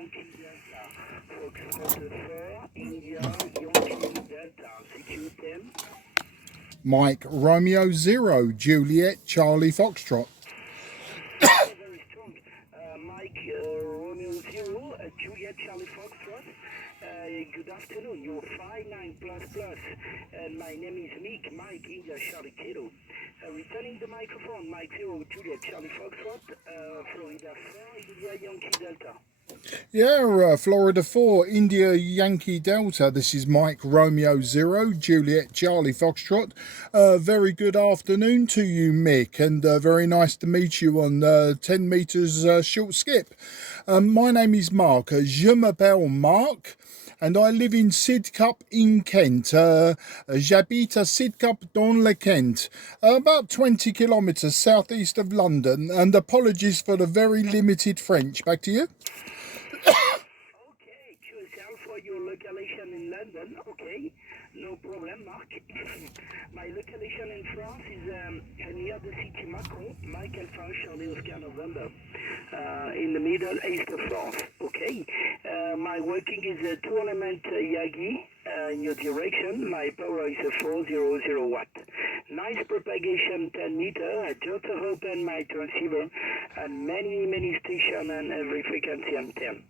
Yankee Delta, Foxtrot 4, India, Yankee Delta, CQ10. Mike Romeo 0, Juliet Charlie Foxtrot. Very strong. Mike Romeo 0, Juliet Charlie Foxtrot. Good afternoon. You're 59 plus plus. And my name is Mick, Mike India Charlie Kilo. Returning the microphone, Mike 0, Juliet Charlie Foxtrot, Florida 4, India Yankee Delta. Yeah, Florida 4, India Yankee Delta. This is Mike Romeo 0, Juliet Charlie Foxtrot. Very good afternoon to you, Mick, and very nice to meet you on 10 metres short skip. My name is Mark, je m'appelle Mark, and I live in Sidcup in Kent. J'habite à Sidcup dans le Kent, about 20 kilometres southeast of London, and apologies for the very limited French. Back to you. Okay, QSL for your localization in London. Okay, no problem, Mark. My localization in France is near the city Macron, Michael France, Charlie Oscar November, in the Middle East of France. Okay, my working is a 2-element Yagi in your direction. My power is a 400 watt. Nice propagation, 10 meter. I just open my transceiver and many station and every frequency antenna.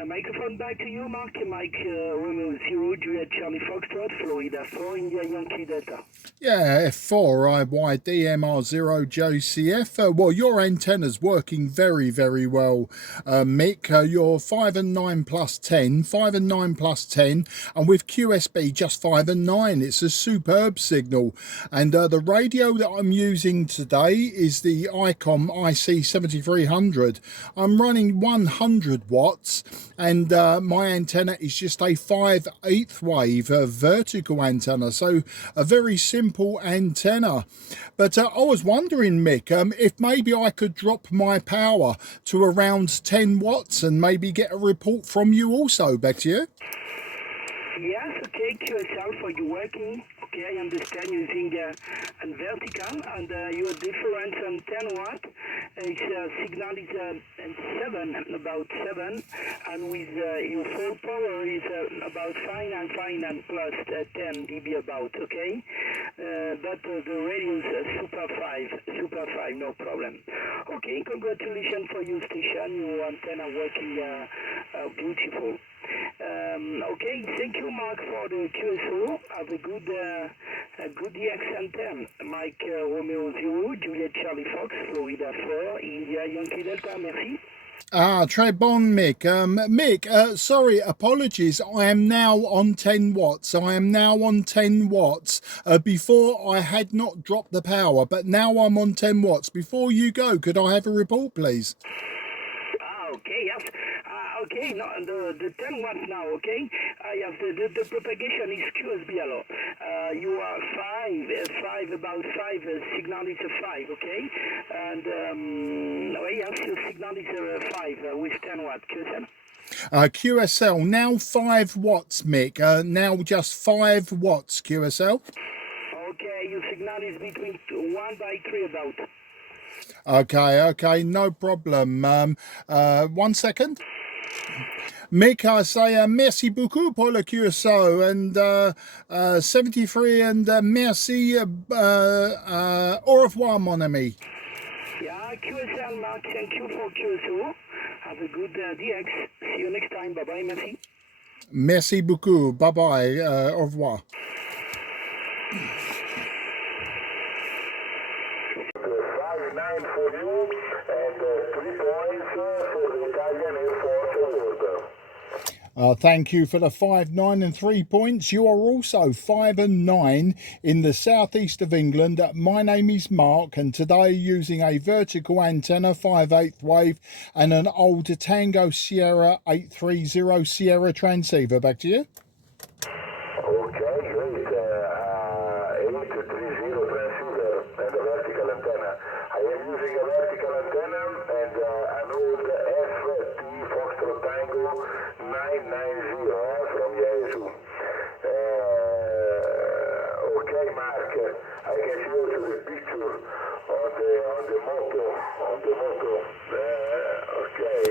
A microphone back to you, Mark. Mike Romeo 0, Juliet Charlie Foxtrot, Florida 4, India Yankee Delta. Yeah, F4 IYDMR0 JCF. Well, your antenna's working very well, Mick. You're 5 and 9 plus 10, 5 and 9 plus 10, and with QSB just 5 and 9. It's a superb signal. And the radio that I'm using today is the ICOM IC-7300. I'm running 100 watts, and my antenna is just a 5/8 wave vertical antenna, so a very simple antenna. But I was wondering, Mick, if maybe I could drop my power to around 10 watts and maybe get a report from you also. Back to you. Yes, okay, QSL for you working. Okay, I understand using a vertical, and your difference on 10 watt. Signal is 7, about 7, and with your full power is about 5 and plus 10 dB about, okay? But the radio is super 5, no problem. Okay, congratulations for your station, your antenna working beautiful. Okay, thank you, Mark, for the QSO. Have a good DX antenna. Mike Romeo 0, Juliet Charlie Fox, Florida 4, India Yankee Delta. Merci. Très bon, Mick. Mick, sorry, apologies. I am now on 10 watts. Before I had not dropped the power, but now I'm on 10 watts. Before you go, could I have a report, please? Okay, yes. Okay, no, the 10 watts now, okay? I have the propagation is QSB a lot. You are 5, about 5, signal is a 5, okay? And, yes, your signal is 5 with 10 watts, QSL? QSL, now 5 watts, Mick. Now just 5 watts, QSL. Okay, your signal is between 1/3 about. Okay, no problem. 1 second. Mick, I say merci beaucoup pour le QSO, and 73, and merci, au revoir, mon ami. Yeah, QSL, Mark, thank you for QSO. Have a good DX. See you next time. Bye-bye, merci. Merci beaucoup. Bye-bye. Au revoir. 5-9 for you, and 3 points for the Italian Air Force Award. Thank you for the 5, 9 and 3 points. You are also 5 and 9 in the southeast of England. My name is Mark, and today using a vertical antenna 5/8 wave and an old Tango Sierra 830 Sierra transceiver. Back to you. Okay, great. 830 transceiver and a vertical antenna. I am using a vertical antenna and an old FT Foxtrot Tango 990 from Yaesu. Okay, Mark, I can show you the picture on the moto. Okay.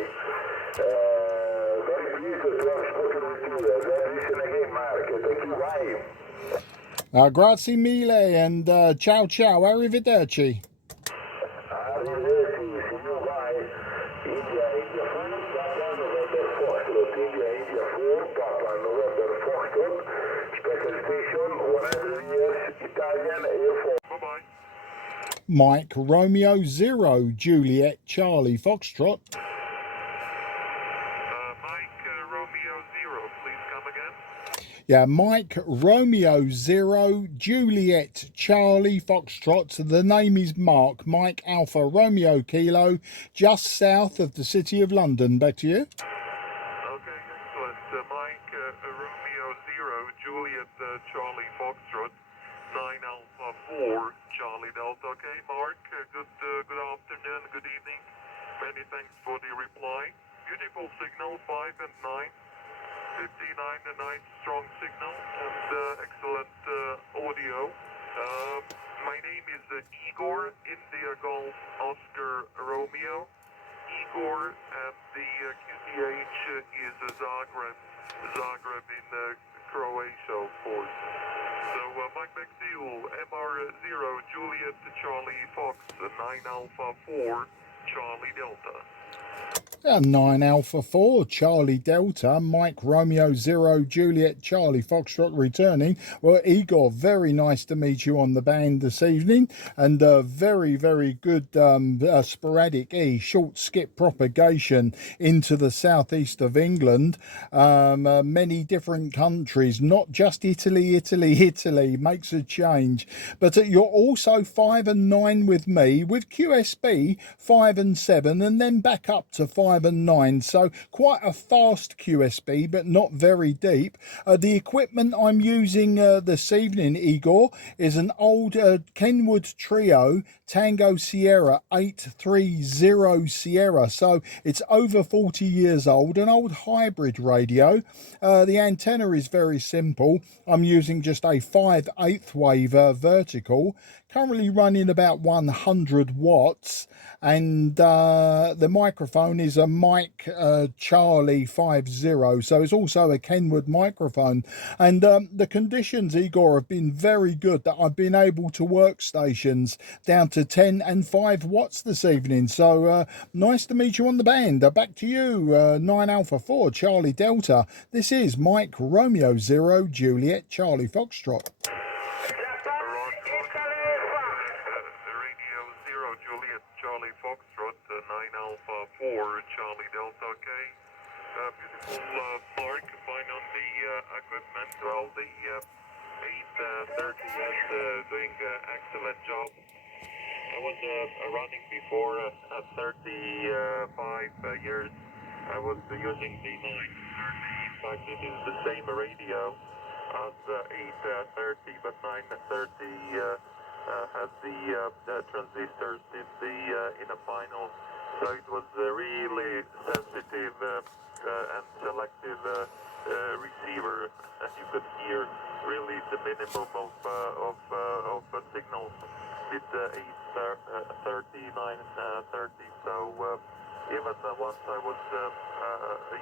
Grazie mille and ciao ciao, arrivederci. Arrivederci, see you, bye. India 5, Papa November Foxtrot, India 4, Papa November Foxtrot, special station, 100 years, Italian Air Force. Bye-bye. Mike Romeo 0 Juliet Charlie Foxtrot. Mike Romeo 0, please come again. Yeah, Mike Romeo 0 Juliet Charlie Foxtrot. The name is Mark. Mike Alpha Romeo Kilo, just south of the City of London. Back to you. Okay, excellent. Mike Romeo 0 Juliet Charlie Foxtrot, 9 Alpha 4 Charlie Delta. Okay, Mark, good afternoon, good evening. Many thanks for the reply. Beautiful signal, 5 and 9. 59 and 9 strong signal and excellent audio. My name is Igor, India Golf Oscar Romeo. Igor, and the QTH is Zagreb in Croatia, of course. So Mike, back to you. MR0 Juliet Charlie Fox, 9 Alpha 4 Charlie Delta. 9 Alpha 4 Charlie Delta, Mike Romeo 0 Juliet Charlie Foxtrot returning. Well, Igor, very nice to meet you on the band this evening, and very, very good sporadic short skip propagation into the southeast of England. Many different countries, not just Italy, makes a change. But you're also 5 and 9 with me, with QSB 5 and 7, and then back up to 5 and 9, so quite a fast QSB but not very deep. The equipment I'm using this evening, Igor, is an old Kenwood Trio Tango Sierra 830 Sierra, so it's over 40 years old, an old hybrid radio. The antenna is very simple. I'm using just a 5/8 wave vertical, currently running about 100 watts, and the microphone is a Mike Charlie 50, so it's also a Kenwood microphone. And the conditions, Igor, have been very good, that I've been able to work stations down to 10 and 5 watts this evening. So nice to meet you on the band. Back to you, 9 Alpha 4 Charlie Delta. This is Mike Romeo 0 Juliet Charlie Foxtrot. Radio 0 Juliet Charlie Foxtrot, 9 Alpha 4 Charlie Delta, okay. Beautiful Mark, fine on the equipment. Well, the 830 is doing excellent job. I was running before 35 years. I was using the 930. In fact, it is the same radio as 830, but 930 has the transistors in a final, so it was really sensitive and selective receiver, and you could hear really the minimum of signals with 830, 930. So even once I was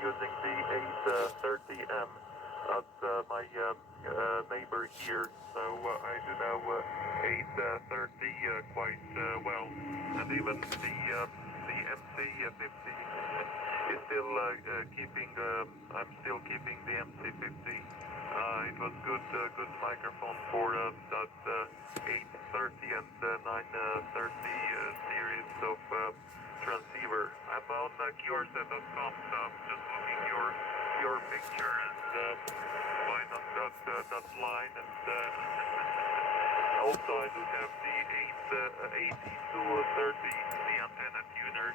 using the 830M at my neighbor here, so I do know 830 quite well, and even the MC50 is still keeping. I'm still keeping the MC50. It was good microphone for that 830 and 930 series of transceiver. I'm on QRset.com, so I'm just looking your picture, and why not that line, and also I do have the 880-30, the antenna tuner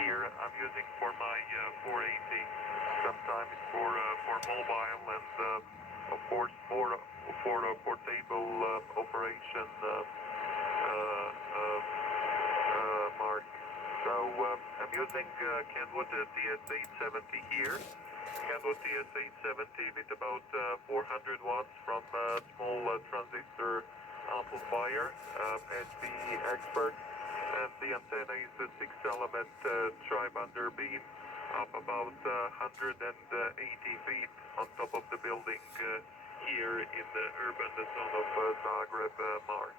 here. I'm using for my 480, sometimes for mobile, and of course for portable operation, Mark. So I'm using Kenwood TS-870 here. Kenwood TS-870 with about 400 watts from a small transistor amplifier, HB Expert, and the antenna is a 6-element tri-bander beam up about 180 feet on top of the building here in the urban zone of Zagreb, Mark.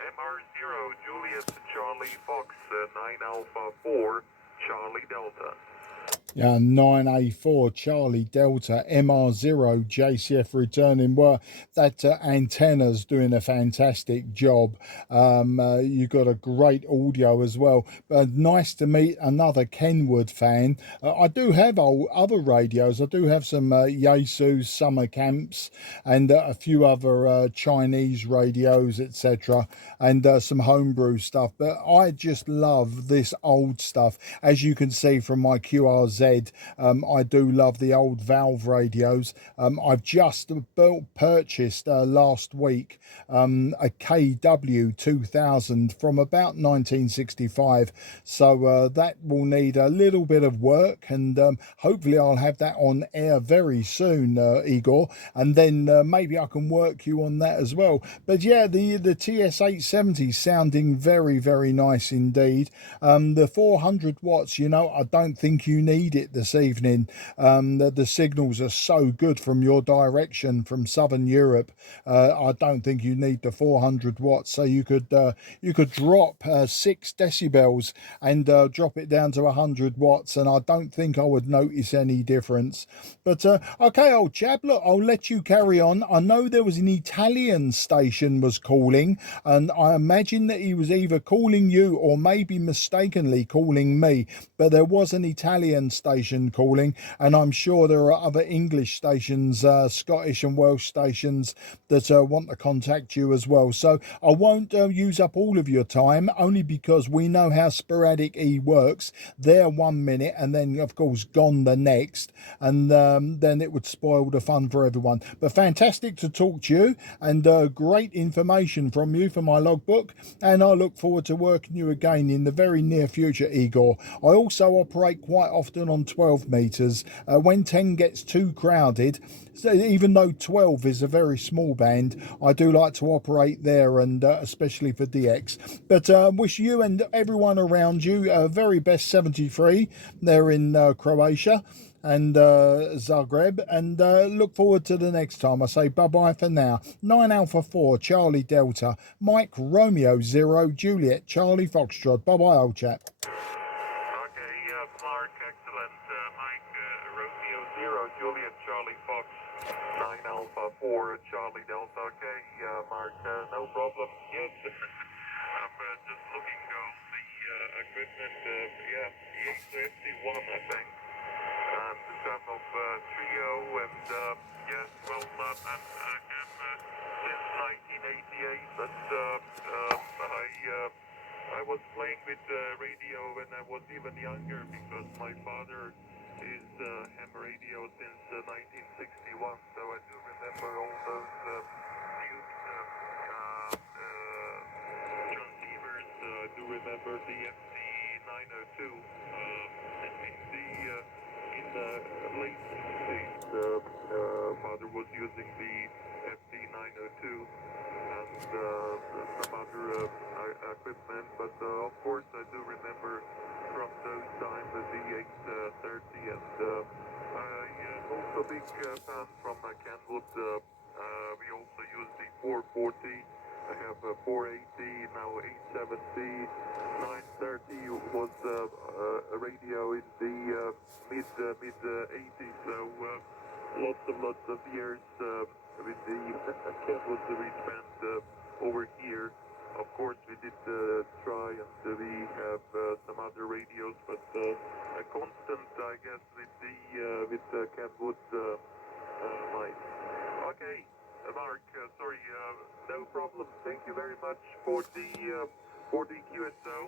MR0 Juliet Charlie Fox 9 Alpha 4 Charlie Delta. Yeah, 9A4 Charlie Delta MR0 JCF returning. Well, that antenna's doing a fantastic job. You got a great audio as well. Nice to meet another Kenwood fan. I do have other radios. I do have some Yaesu summer camps and a few other Chinese radios, etc., and some homebrew stuff. But I just love this old stuff. As you can see from my QRZ, I do love the old valve radios. I've just purchased last week a KW 2000 from about 1965, so that will need a little bit of work, and hopefully I'll have that on air very soon, Igor, and then maybe I can work you on that as well. But yeah, the TS-870 sounding very, very nice indeed. The 400 watts, you know, I don't think you need it this evening. The signals are so good from your direction from southern Europe. I don't think you need the 400 watts, so you could drop 6 decibels and drop it down to 100 watts, and I don't think I would notice any difference. But okay, old chap, look, I'll let you carry on. I know there was an Italian station was calling, and I imagine that he was either calling you or maybe mistakenly calling me, but there was an Italian station calling, and I'm sure there are other English stations, Scottish and Welsh stations, that want to contact you as well. So I won't use up all of your time, only because we know how sporadic E works. There 1 minute and then of course gone the next, and then it would spoil the fun for everyone. But fantastic to talk to you, and great information from you for my logbook, and I look forward to working you again in the very near future, Igor. I also operate quite often on 12 meters. When 10 gets too crowded, so even though 12 is a very small band, I do like to operate there, and especially for DX. But wish you and everyone around you very best 73 there in Croatia and Zagreb, and look forward to the next time. I say bye-bye for now. 9 Alpha 4 Charlie Delta Mike Romeo 0 Juliet Charlie Foxtrot. Bye-bye, old chap. Mark, excellent. Mike, Romeo 0, Juliet, Charlie Fox, 9 Alpha 4, Charlie Delta. Okay, Mark, no problem. Yes, I'm just looking on the equipment. Yeah, TS-830 I think. The type of trio, and yes, well, I'm since 1988, but I was playing with radio when I was even younger, because my father is ham radio since 1961, so I do remember all those huge transceivers. I do remember the FT902. In the late 60s, father was using the FT902 and some other equipment, but of course I do remember from those times the 830, and I'm also a big fan from Kenwood. We also use the 440, I have a 480, now 870, 930 was a radio in the mid 80s, so lots of years with the Kenwood reach band over here. Of course, we did try, and we have some other radios, but a constant, I guess, with the Kenwood mic. Okay, Mark, sorry, no problem. Thank you very much for the QSO.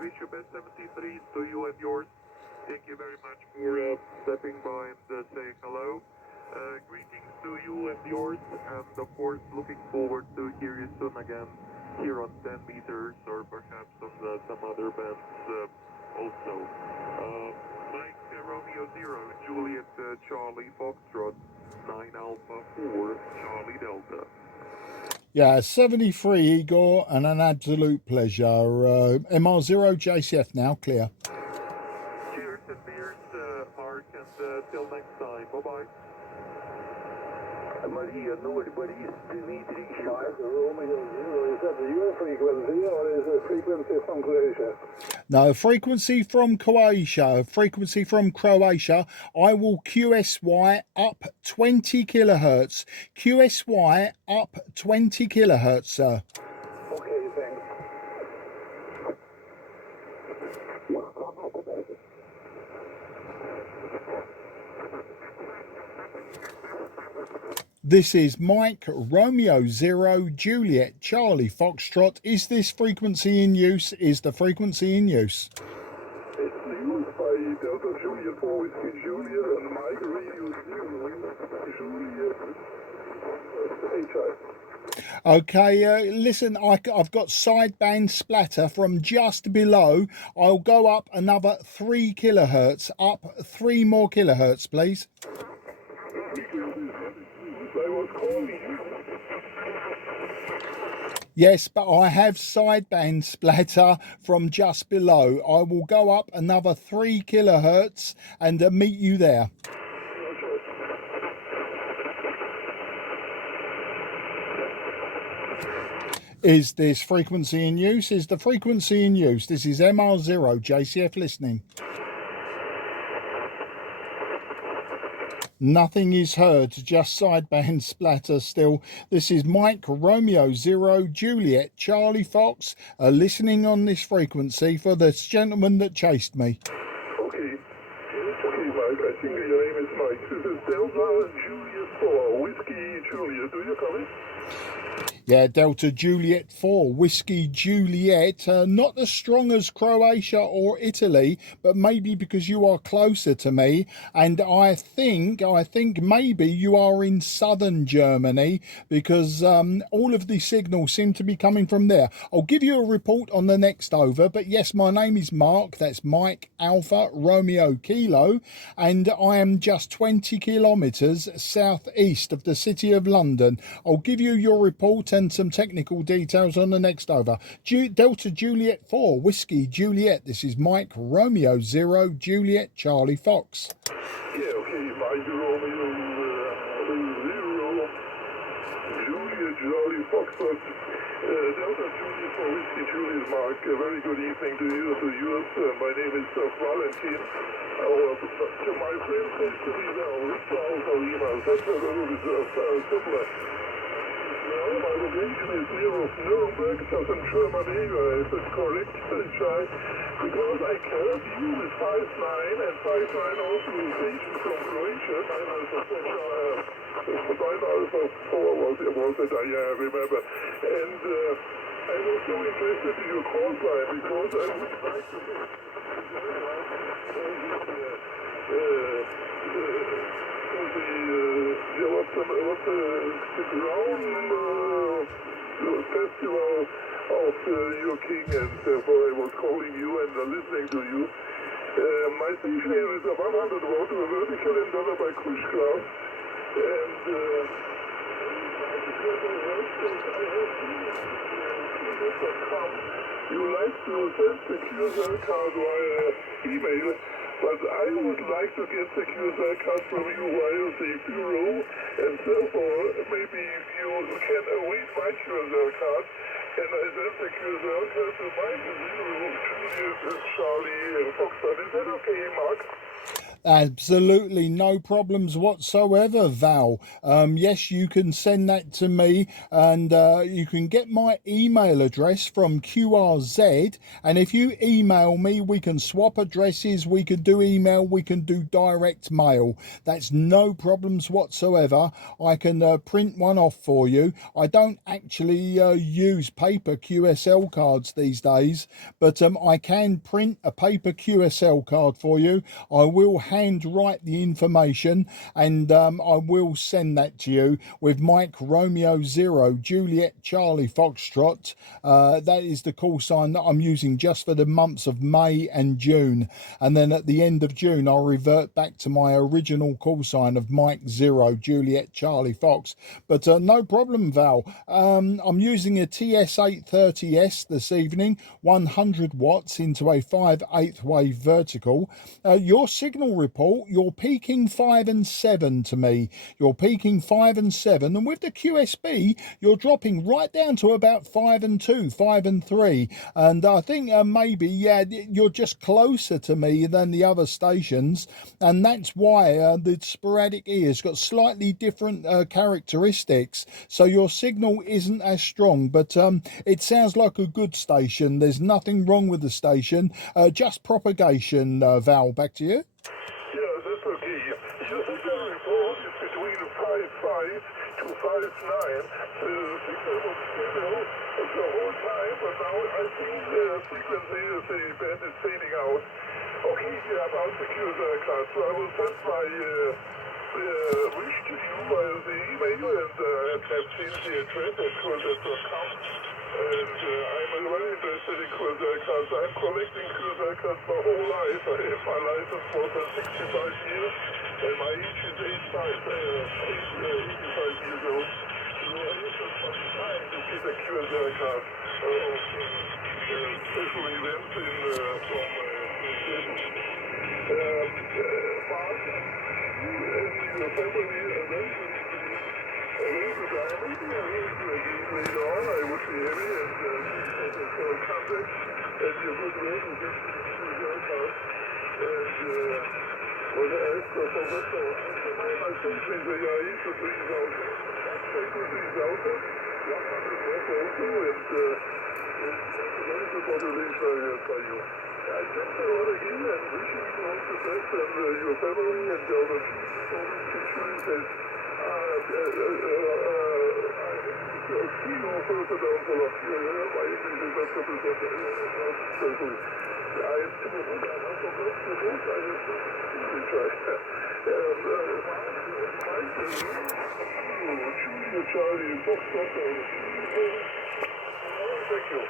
Wish you best 73 to you and yours. Thank you very much for stepping by and saying hello. Greetings to you and yours, and of course looking forward to hear you soon again here on 10 meters, or perhaps on some other bands also. Mike Romeo 0, Juliet Charlie Foxtrot, 9 Alpha 4 Charlie Delta. Yeah, 73 Igor, and an absolute pleasure. MR0 JCF now clear. Cheers and beers, Mark, and till next time. Bye-bye. Maria 0, Борис, Дмитрий, 5 Romeo 0, is that your frequency or is it frequency from Croatia? No, frequency from Croatia. Frequency from Croatia. I will QSY up 20 kilohertz. QSY up 20 kilohertz, sir. Okay, thanks. This is Mike Romeo 0 Juliet Charlie Foxtrot. Is this frequency in use? Is the frequency in use? It's used by Delta Juliet 4 Whiskey Juliet and Mike Radio 0 Juliet HI. Okay, listen, I've got sideband splatter from just below. I'll go up another 3 kilohertz, up 3 more kilohertz, please. I was calling you. Yes, but I have sideband splatter from just below. I will go up another 3 kilohertz and meet you there. Is this frequency in use? Is the frequency in use? This is MR0 JCF listening. Nothing is heard, just sideband splatter still. This is Mike Romeo 0 Juliet Charlie Fox listening on this frequency for this gentleman that chased me. Okay, Mike, I think your name is Mike. This is Delta Juliet 4 Whiskey Juliet. Do you copy? Yeah, Delta Juliet 4 Whiskey Juliet, not as strong as Croatia or Italy, but maybe because you are closer to me, and I think maybe you are in southern Germany, because all of the signals seem to be coming from there. I'll give you a report on the next over, but yes, my name is Mark, that's Mike Alpha Romeo Kilo, and I am just 20 kilometres southeast of the city of London. I'll give you your report and some technical details on the next over. Delta Juliet 4 Whiskey Juliet. This is Mike Romeo 0 Juliet Charlie Fox. Yeah, okay, Mike Romeo 0 Juliet Charlie Fox. Delta Juliet 4 Whiskey Juliet Mark. A very good evening to you, to yours. My name is Valentin. To my friend says to me now, Mr. Alpha Lima, that's a little bit similar. No, my location is near Nuremberg, southern Germany. Is it correct, Chai? Because I called you with 59 and 59 authorization from Croatia. 9 Alpha 4 was it, I remember. And I was so interested in your call line because I would like to what's the ground festival of your king, and therefore I was calling you and listening to you. My station here is a 100 watt vertical and done by Kushcraft, and you like to send the QSL card via email, but I would like to get the QSL card from you via the bureau, and therefore maybe you can await my QSL card, and I send the QSL card to my bureau, Juliet, Charlie, and Foxtrot. Is that okay, Mark? Absolutely no problems whatsoever, Val. Yes, you can send that to me, and you can get my email address from QRZ, and if you email me, we can swap addresses, we can do email, we can do direct mail. That's no problems whatsoever. I can print one off for you. I don't actually use paper QSL cards these days, but I can print a paper QSL card for you. I will hand write the information, and I will send that to you with Mike Romeo 0 Juliet Charlie Foxtrot. That is the call sign that I'm using just for the months of May and June, and then at the end of June I'll revert back to my original call sign of Mike 0 Juliet Charlie Fox. But no problem, Val. I'm using a TS-830S this evening, 100 watts into a 5/8 wave vertical. Your signal report, you're peaking 5 and 7 to me. You're peaking 5 and 7, and with the QSB, you're dropping right down to about 5 and 2, 5 and 3. And I think maybe, yeah, you're just closer to me than the other stations, and that's why the sporadic E has got slightly different characteristics. So your signal isn't as strong, but it sounds like a good station. There's nothing wrong with the station, just propagation. Val, back to you. Yeah, that's okay. Your signal report is between 5.5 to 5.9. The signal was stable the whole time, but now I think the frequency of the band is fading out. Okay, about the QSL class. So I will send my wish to you by the email, and have changed the address at QSL.com. And I'm very interested in QSL cards. I'm collecting QSL cards my whole life. I have my license for 65 years, and my age is 85 years old. So I have some time to get a QSL card of special events in from Mark and your family eventually. Later on, I would be happy and contact and your good work with this result. And what else? I think the AI is the 3,000. Take the 3,000. 100 more also, and the population I have by you. I thank you all again and wishing you all the best and your family and the other people all these pictures. Thank you.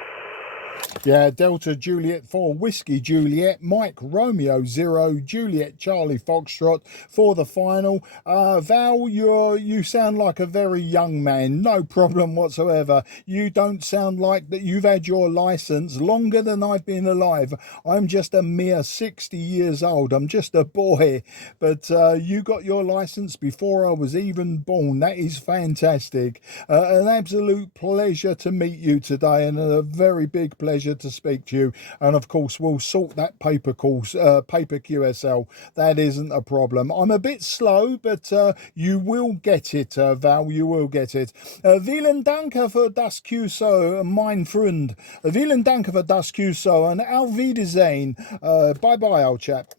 Yeah, Delta Juliet 4 Whiskey Juliet, Mike Romeo 0 Juliet Charlie Foxtrot for the final. Val, you sound like a very young man, no problem whatsoever. You don't sound like that you've had your license longer than I've been alive. I'm just a mere 60 years old. I'm just a boy, but you got your license before I was even born. That is fantastic. An absolute pleasure to meet you today, and a very big pleasure to speak to you. And of course, we'll sort that paper course, paper QSL. That isn't a problem. I'm a bit slow, but you will get it, Val. You will get it. Vielen Dank für das QSO, mein Freund. Vielen Dank für das QSO, and auf Wiedersehen. Bye bye, old chap.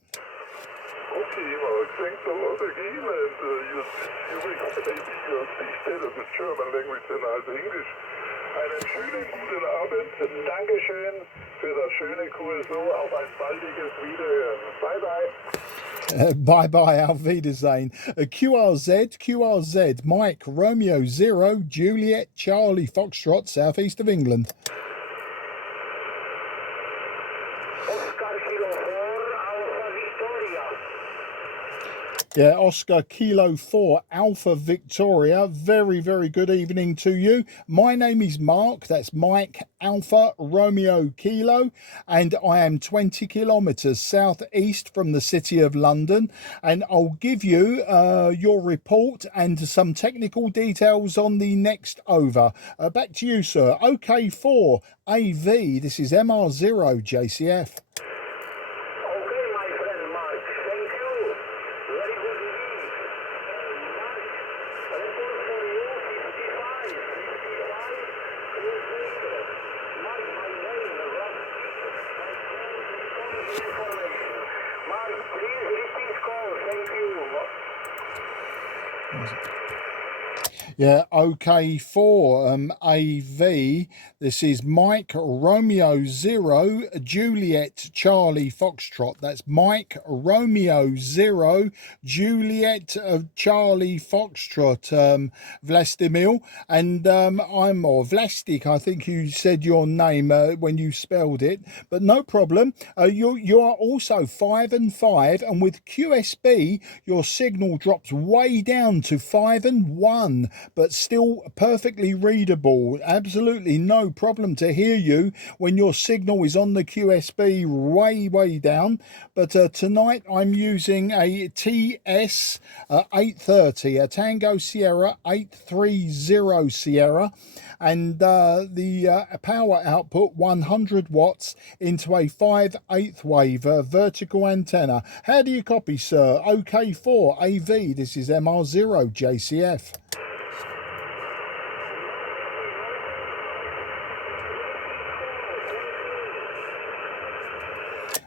Okay, well, thanks a lot again, and you will maybe your speech better the German language than as English. Einen schönen guten Abend. Dankeschön für das schöne QSO. Auf ein baldiges Wiederhören. Bye bye. Bye bye, auf Wiedersehen. QRZ, Mike Romeo 0 Juliet Charlie Foxtrot, southeast of England. Yeah, Oscar Kilo 4 Alpha Victoria. Very, very good evening to you. My name is Mark. That's Mike Alpha Romeo Kilo, and I am 20 kilometers southeast from the city of London. And I'll give you your report and some technical details on the next over. Back to you, sir. OK4 AV. This is MR0 JCF. Yeah, OK4 AV. This is Mike Romeo 0 Juliet Charlie Foxtrot. That's Mike Romeo 0 Juliet Charlie Foxtrot, Vlastimil. And I'm, or Vlastik, I think you said your name when you spelled it, but no problem. You are also 5 and 5, and with QSB, your signal drops way down to 5 and 1. but still perfectly readable. Absolutely no problem to hear you when your signal is on the QSB way down. But tonight I'm using a TS-830, a Tango Sierra 830 Sierra, and the power output 100 watts into a 5/8 wave vertical antenna. How do you copy, sir? OK4 AV, this is MR0 JCF.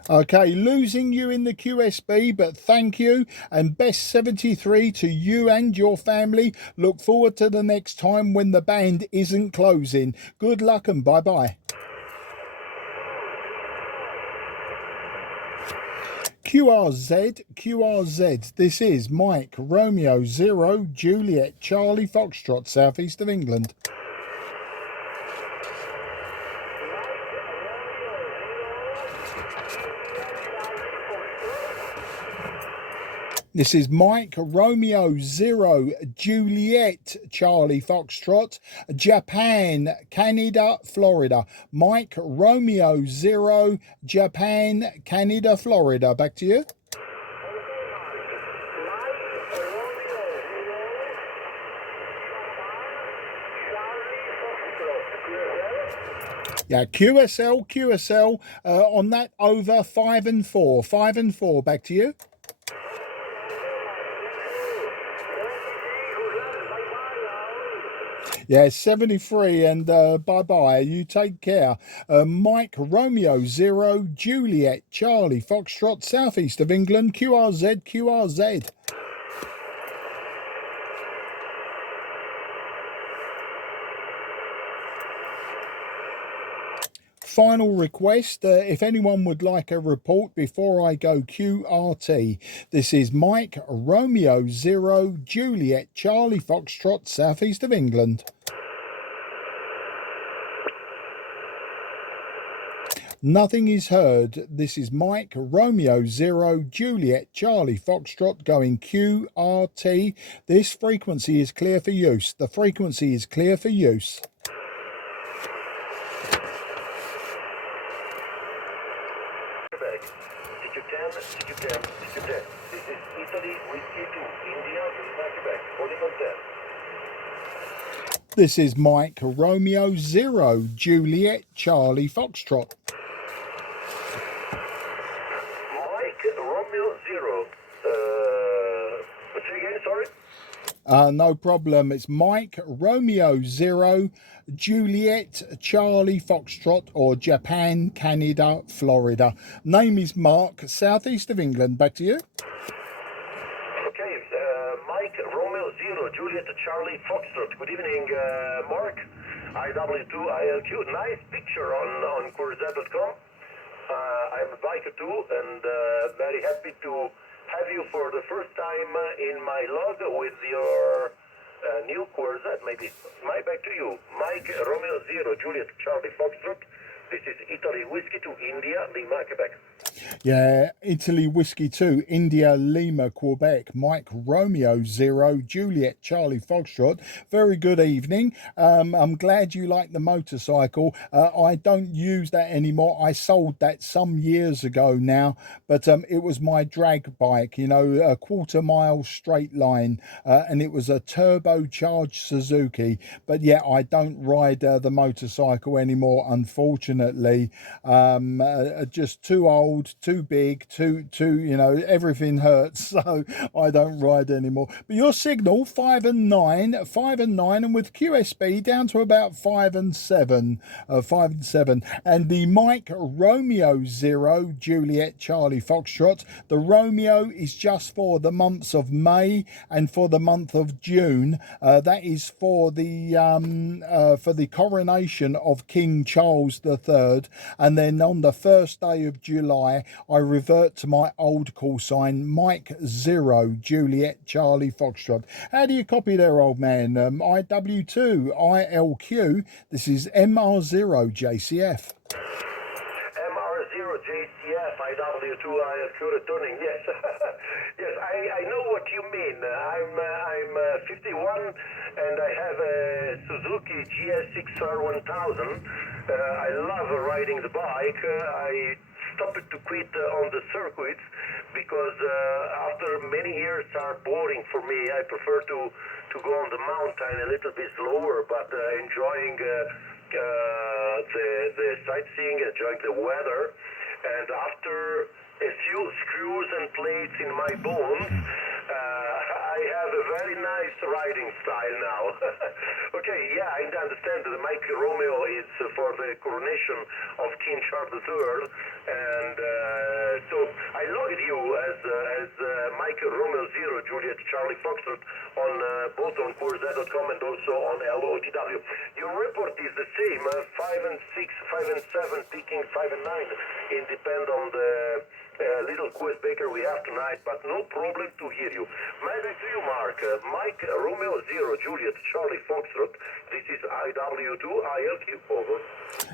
Okay, losing you in the QSB, but thank you, and best 73 to you and your family. Look forward to the next time when the band isn't closing. Good luck and bye-bye. QRZ, this is Mike Romeo 0 Juliet Charlie Foxtrot, southeast of England. This is Mike Romeo 0 Juliet Charlie Foxtrot, Japan, Canada, Florida. Mike Romeo 0 Japan, Canada, Florida. Back to you. Yeah, QSL on that over 5 and 4. 5 and 4. Back to you. Yeah, 73 and bye-bye. You take care. Mike Romeo 0 Juliet Charlie Foxtrot, southeast of England. QRZ. Final request, if anyone would like a report before I go QRT. This is Mike Romeo 0 Juliet Charlie Foxtrot, southeast of England. Nothing is heard. This is Mike Romeo 0 Juliet Charlie Foxtrot going QRT. This frequency is clear for use. The frequency is clear for use. CQ10, this is Italy, Whiskey 2, India, Quebec, holding on 10. This is Mike Romeo 0 Juliet Charlie Foxtrot. Mike Romeo 0, say again, sorry? No problem. It's Mike Romeo 0 Juliet Charlie Foxtrot, or Japan, Canada, Florida. Name is Mark, southeast of England. Back to you. Okay, Mike Romeo 0 Juliet Charlie Foxtrot. Good evening, Mark. IW2ILQ. Nice picture on Querzette.com. I'm a biker too, and very happy to have you for the first time in my log with your new Querzette. Maybe my back to you. Mike Romeo 0 Juliet Charlie Foxtrot. This is Italy Whiskey 2 India Lima Quebec. Yeah, Italy Whiskey 2 India Lima Quebec. Mike Romeo 0 Juliet Charlie Foxtrot. Very good evening. I'm glad you like the motorcycle. I don't use that anymore. I sold that some years ago now, but it was my drag bike, you know, a 1/4 mile straight line, and it was a turbocharged Suzuki. But yeah, I don't ride the motorcycle anymore, unfortunately. Just too old, too big, too you know, everything hurts, so I don't ride anymore. But your signal 5 and 9, and with QSB down to about 5 and 7, 5 and 7. And the Mike Romeo 0 Juliet Charlie Foxtrot, the Romeo is just for the months of May and for the month of June. That is for the coronation of King Charles III, and then on the first day of July I revert to my old call sign, Mike 0 Juliet Charlie Foxtrot. How do you copy there, old man? IW2 ILQ. This is MR0 JCF. MR0 JCF, IW2 ILQ returning. Yes, yes, I know what you mean. I'm 51 and I have a Suzuki GS6R1000. I love riding the bike. I stopped to quit on the circuits because after many years are boring for me. I prefer to go on the mountain a little bit slower, but enjoying the sightseeing, enjoying the weather. And after a few screws and plates in my bones, I have a very nice riding style now. Okay, yeah, I understand that Mike Romeo is for the coronation of King Charles III, and so I logged you as Mike Romeo 0 Juliet Charlie Foxtrot on both on QRZ.com and also on LOTW. Your report is the same, 5 and 6, 5 and 7, picking 5 and 9. It depends on the little quiz baker we have tonight, but no problem to hear you. My back to you, Mark. Mike Romeo 0 Juliet Charlie Foxtrot. This is IW2 ILQ. Over.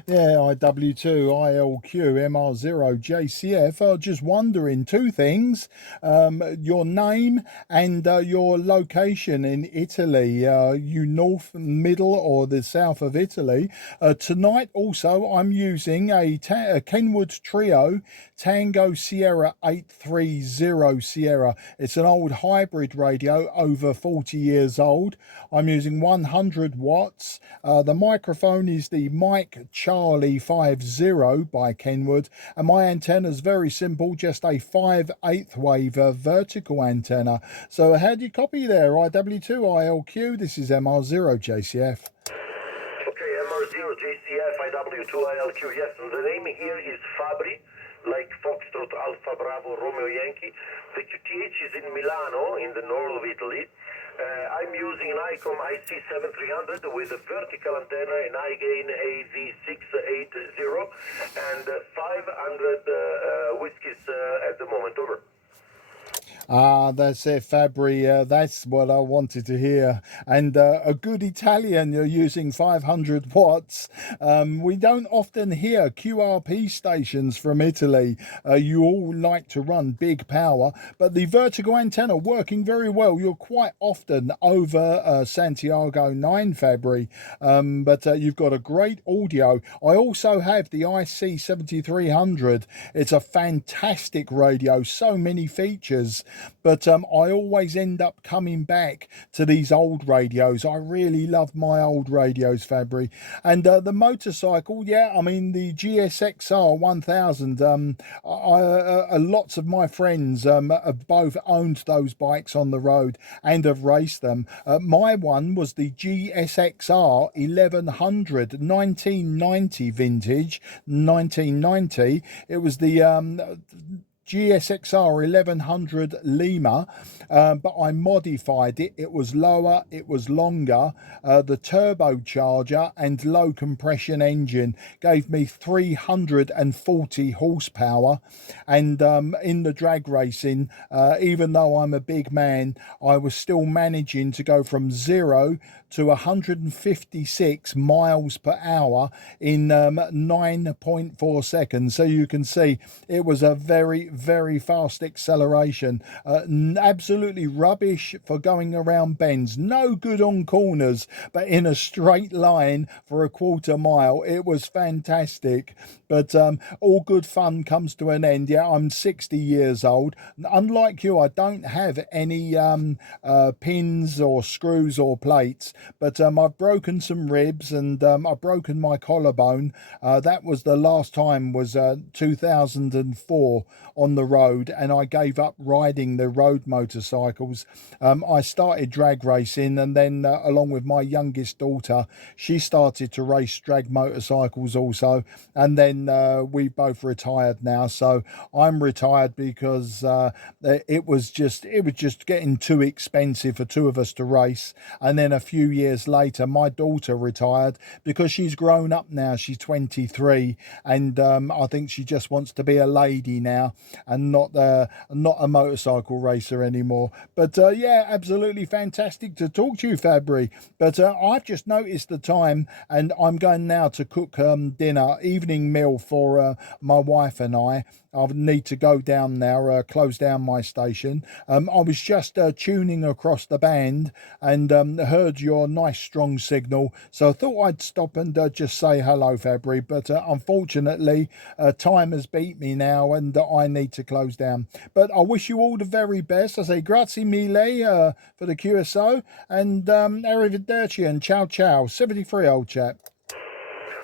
Yeah, IW2 ILQ MR0 JCF. Just wondering two things: your name and your location in Italy. You north, middle, or the south of Italy? Tonight, also, I'm using a Kenwood Trio Tango Sierra 830 Sierra. It's an old hybrid radio, over 40 years old. I'm using 100 watts. The microphone is the Mike Charlie 50 by Kenwood, and my antenna is very simple, just a 5/8 wave vertical antenna. So how do you copy there? IW2 ILQ, this is MR0 JCF. Okay, MR0 JCF, IW2 ILQ, yes, and the name here is Fabri, like Foxtrot Alpha Bravo Romeo Yankee. The QTH is in Milano, in the north of Italy. I'm using an ICOM IC-7300 with a vertical antenna, an iGain AV680, and 500 whiskies at the moment. Over. That's it, Fabri. That's what I wanted to hear. And a good Italian, you're using 500 watts. We don't often hear QRP stations from Italy. You all like to run big power, but the vertical antenna working very well. You're quite often over Santiago 9, Fabri, but you've got a great audio. I also have the IC-7300. It's a fantastic radio, so many features. But I always end up coming back to these old radios. I really love my old radios, Fabri. And the motorcycle, yeah, I mean, the GSXR 1000, lots of my friends have both owned those bikes on the road and have raced them. My one was the GSXR 1100, 1990 vintage, 1990. It was the GSXR 1100 Lima, but I modified it. It was lower, it was longer. The turbocharger and low compression engine gave me 340 horsepower. And in the drag racing, even though I'm a big man, I was still managing to go from 0 to 156 miles per hour in 9.4 seconds. So you can see it was a very, very fast acceleration. Absolutely rubbish for going around bends. No good on corners, but in a straight line for a quarter mile, it was fantastic. But all good fun comes to an end. Yeah, I'm 60 years old. Unlike you, I don't have any pins or screws or plates, but I've broken some ribs and I've broken my collarbone. That was the last time, was 2004 on the road, and I gave up riding the road motorcycles. I started drag racing, and then along with my youngest daughter, she started to race drag motorcycles also, and then we both retired now. So I'm retired because it was just getting too expensive for two of us to race. And then a few years later, my daughter retired because she's grown up now. She's 23, and I think she just wants to be a lady now and not a motorcycle racer anymore. But yeah, absolutely fantastic to talk to you, Fabri. But I've just noticed the time, and I'm going now to cook dinner, evening meal for my wife and I. I need to go down now, close down my station. I was just tuning across the band and heard your nice strong signal, so I thought I'd stop and just say hello, Fabry, but unfortunately time has beat me now and I need to close down. But I wish you all the very best. I say grazie mille for the QSO, and arrivederci and ciao ciao. 73, old chap.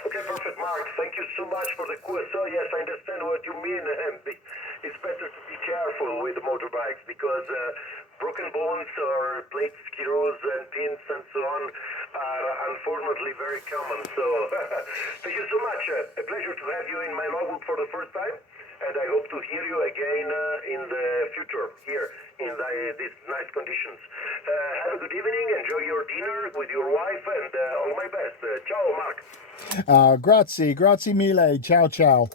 Okay, perfect, Mark. Thank you so much for the QSO. Yes, I understand what you mean. And it's better to be careful with motorbikes because broken bones or plate screws and pins and so on are unfortunately very common. So thank you so much. A pleasure to have you in my logbook for the first time. And I hope to hear you again in the future here in these nice conditions. Have a good evening. Enjoy your dinner with your wife and all my best. Ciao, Mark. Grazie mille. Ciao ciao.